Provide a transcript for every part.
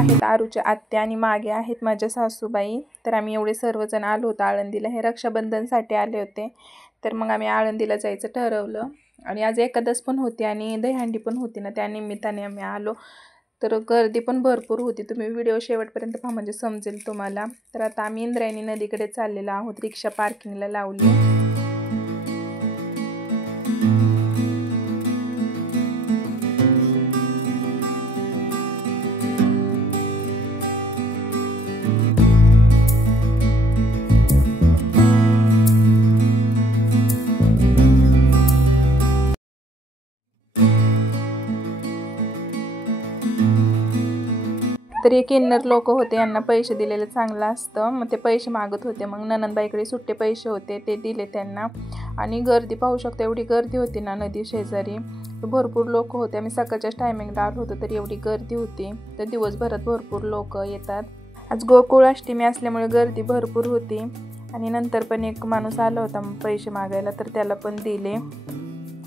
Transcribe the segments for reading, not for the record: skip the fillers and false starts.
आहेत आरूच्या आत्या आणि मागे आहेत माझ्या सासूबाई. तर आम्ही एवढे सर्वजण आलो होतो आळंदीला. हे रक्षाबंधनसाठी आले होते. तर मग आम्ही आळंदीला जायचं ठरवलं आणि आज एकादश पण होती आणि दहीहंडी पण होती ना, त्या निमित्ताने आम्ही आलो. तर गर्दी पण भरपूर होती. तुम्ही व्हिडिओ शेवटपर्यंत पहा म्हणजे समजेल तुम्हाला. तर आता आम्ही इंद्रायणी नदीकडे चाललेलो आहोत. रिक्षा पार्किंगला लावली. तर एक किन्नर लोक होते, यांना पैसे दिलेले चांगलं असतं. मग ते पैसे मागत होते. मग ननंदबाईकडे सुट्टे पैसे होते ते दिले त्यांना. आणि गर्दी पाहू शकतो, एवढी गर्दी होती ना नदी शेजारी. भरपूर लोक होते. आम्ही सकाळच्याच टायमिंगला आलो होतो तर एवढी गर्दी होती. तर दिवसभरात भरपूर लोक येतात. आज गोकुळाष्टमी असल्यामुळे गर्दी भरपूर होती. आणि नंतर पण एक माणूस आला होता पैसे मागायला, तर त्याला पण दिले.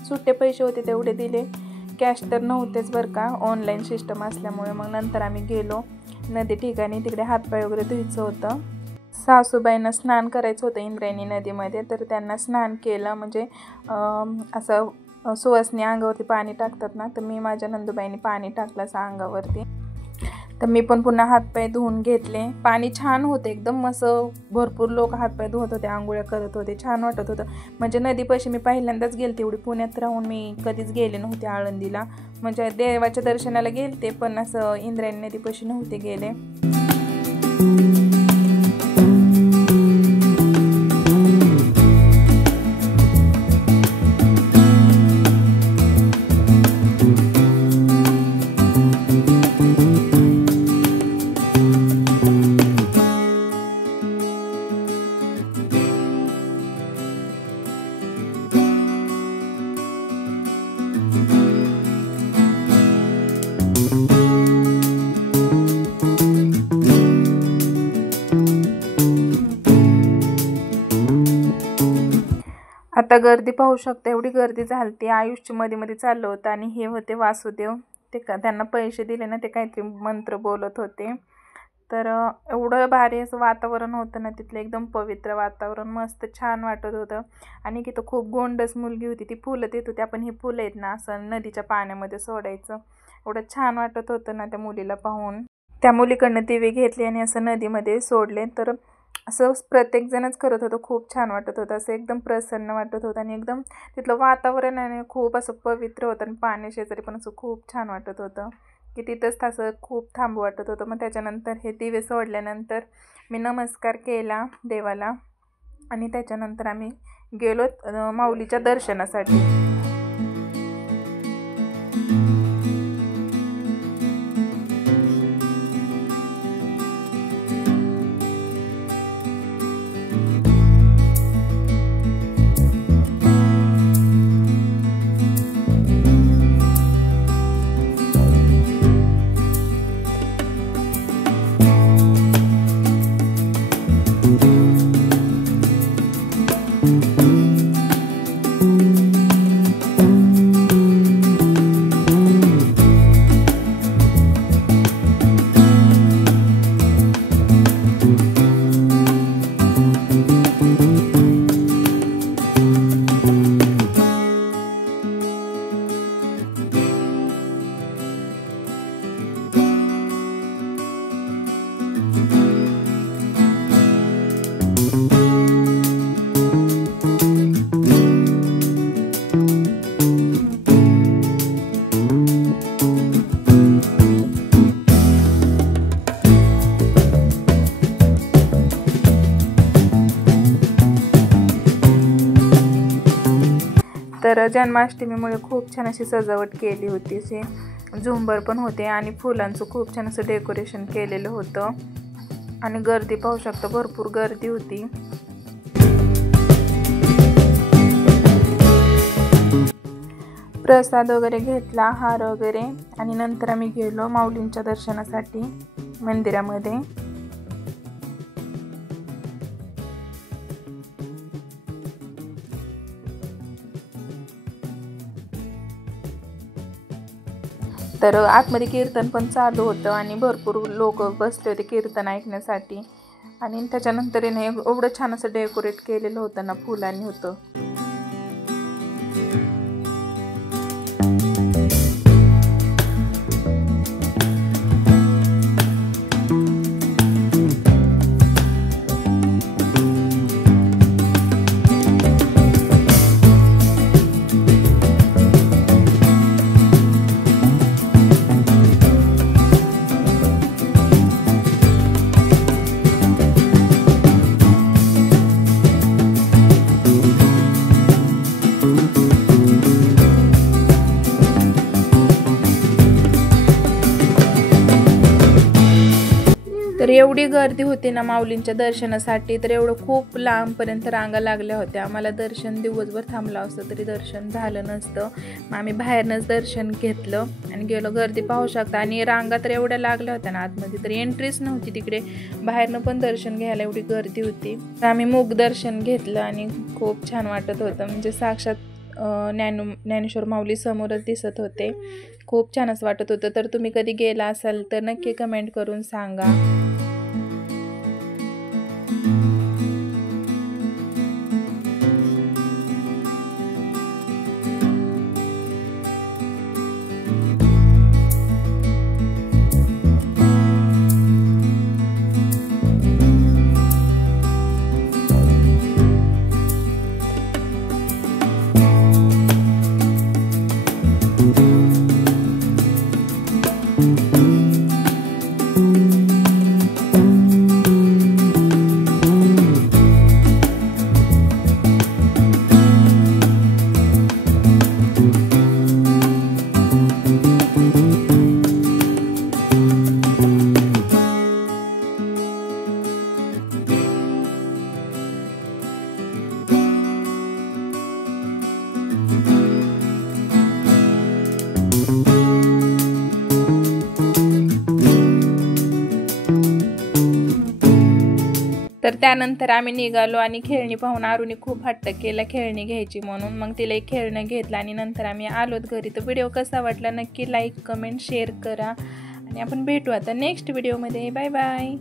सुट्टे पैसे होते तेवढे दिले. कॅश तर नव्हतेच बरं का, ऑनलाईन सिस्टम असल्यामुळे. मग नंतर आम्ही गेलो नदी ठिकाणी. तिकडे हातपाय वगैरे धुवायचं होतं. सासूबाईंना स्नान करायचं होतं इंद्रायणी नदीमध्ये. तर त्यांना स्नान केलं. म्हणजे असं सुवासनी अंगावरती पाणी टाकतात ना, तर मी माझ्या नंदूबाईंनी पाणी टाकलं असं अंगावरती. तर मी पण पुन्हा हातपाय धुवून घेतले. पाणी छान होते एकदम, असं भरपूर लोक हातपाय धुवत होते, आंघोळ्या करत होते. छान वाटत होतं. म्हणजे नदीपाशी मी पहिल्यांदाच गेलते. एवढी पुण्यात राहून मी कधीच गेले नव्हते आळंदीला. म्हणजे देवाच्या दर्शनाला गेलते पण असं इंद्रायणी नदीपाशी नव्हते गेले. आता गर्दी पाहू शकता, एवढी गर्दी झाली. आयुषची मध्ये चाललं होतं आणि हे होते वासुदेव. ते त्यांना पैसे दिले ना, ते काहीतरी मंत्र बोलत होते. तर एवढं भारी असं वातावरण होतं ना तिथलं, एकदम पवित्र वातावरण, मस्त छान वाटत होतं. आणि तिथं खूप गोंडस मुलगी होती, ती फुलं देत होती. आपण हे फुलं आहेत ना असं नदीच्या पाण्यामध्ये सोडायचं. एवढं छान वाटत होतं ना त्या मुलीला पाहून. त्या मुलीकडनं दिवे घेतले आणि असं नदीमध्ये सोडले. तर असं प्रत्येक जणच करत होतं. खूप छान वाटत होतं. असं एकदम प्रसन्न वाटत होतं आणि एकदम तिथलं वातावरण आणि खूप असं पवित्र होतं. आणि पाण्याशेजारी पण असं खूप छान वाटत होतं की तिथंच असं खूप थांबू वाटत होतं. मग त्याच्यानंतर हे दिवे सोडल्यानंतर मी नमस्कार केला देवाला आणि त्याच्यानंतर आम्ही गेलो माऊलीच्या दर्शनासाठी. तर जन्माष्टमीमुळे खूप छान अशी सजावट केली होती. असे झुंबर पण होते आणि फुलांचं खूप छान असं डेकोरेशन केलेलं होतं. आणि गर्दी पाहू शकता, भरपूर गर्दी होती. प्रसाद वगैरे घेतला, हार वगैरे, आणि नंतर आम्ही गेलो माऊलींच्या दर्शनासाठी मंदिरामध्ये. तर आतमध्ये कीर्तन पण चालू होतं आणि भरपूर लोक बसले होते कीर्तन ऐकण्यासाठी. आणि त्याच्यानंतर आहे एवढं छान असं डेकोरेट केलेलं होतं ना, फुलांनी होतं. तर एवढी गर्दी होती ना माऊलींच्या दर्शनासाठी, तर एवढं खूप लांबपर्यंत रांगा लागल्या होत्या. आम्हाला दर्शन दिवसभर थांबलं असतं तरी दर्शन झालं नसतं. मग आम्ही बाहेरनंच दर्शन घेतलं आणि गेलो. गर्दी पाहू शकता. आणि रांगा तर एवढ्या लागल्या होत्या ना आतमध्ये, तर एंट्रीच नव्हती तिकडे. बाहेरनं पण दर्शन घ्यायला एवढी गर्दी होती. तर आम्ही मूक दर्शन घेतलं आणि खूप छान वाटत होतं. म्हणजे साक्षात ज्ञानेश्वर माऊली समोरच दिसत होते. खूप छान असं वाटत होतं. तर तुम्ही कधी गेला असाल तर नक्की कमेंट करून सांगा. तर त्यानंतर आम्ही निघालो आणि खेळणी पाहून आरुने खूप हट्ट केला खेळणी घ्यायची म्हणून. मग तिला एक खेळणं घेतलं आणि नंतर आम्ही आलोत घरी. तर व्हिडिओ कसा वाटला नक्की लाईक कमेंट शेअर करा आणि आपण भेटू आता नेक्स्ट व्हिडिओमध्ये. Bye bye.